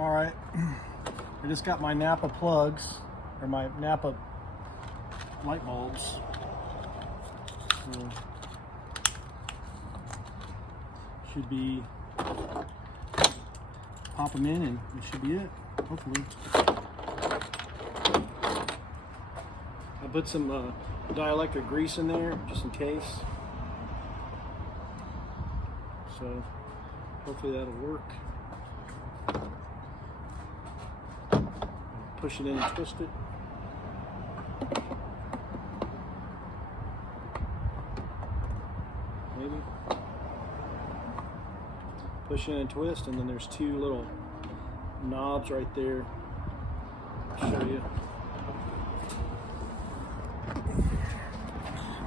All right, I just got my NAPA plugs, or my NAPA light bulbs. So, should be, pop them in and it should be it, hopefully. I put some dielectric grease in there just in case. So hopefully that'll work. Push it in and twist it. Maybe. Push in and twist, and then there's two little knobs right there. I'll show you.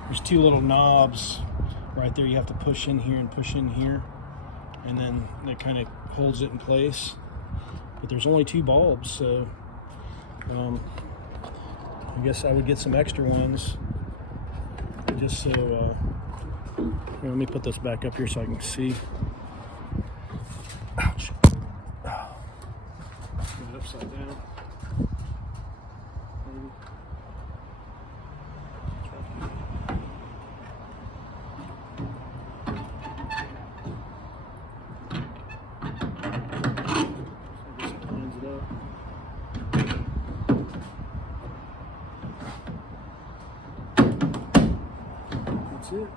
There's two little knobs right there. You have to push in here and push in here, and then that kind of holds it in place. But there's only two bulbs, so I guess I would get some extra ones just so here, let me put this back up here so I can see. Ouch. Put it upside down. Maybe. That's it.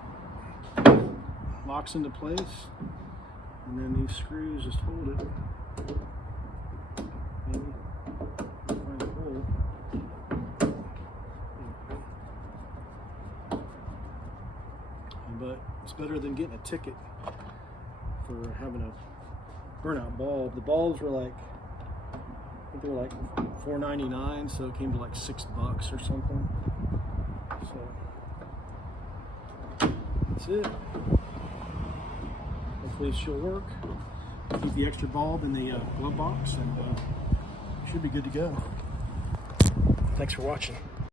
Locks into place, and then these screws just hold it. Maybe find a hole. But it's better than getting a ticket for having a burnout bulb. The bulbs were like, I think they were like $4.99, so it came to like $6 or something. So that's it. Hopefully she'll work. Keep the extra bulb in the glove box, and should be good to go. Thanks for watching.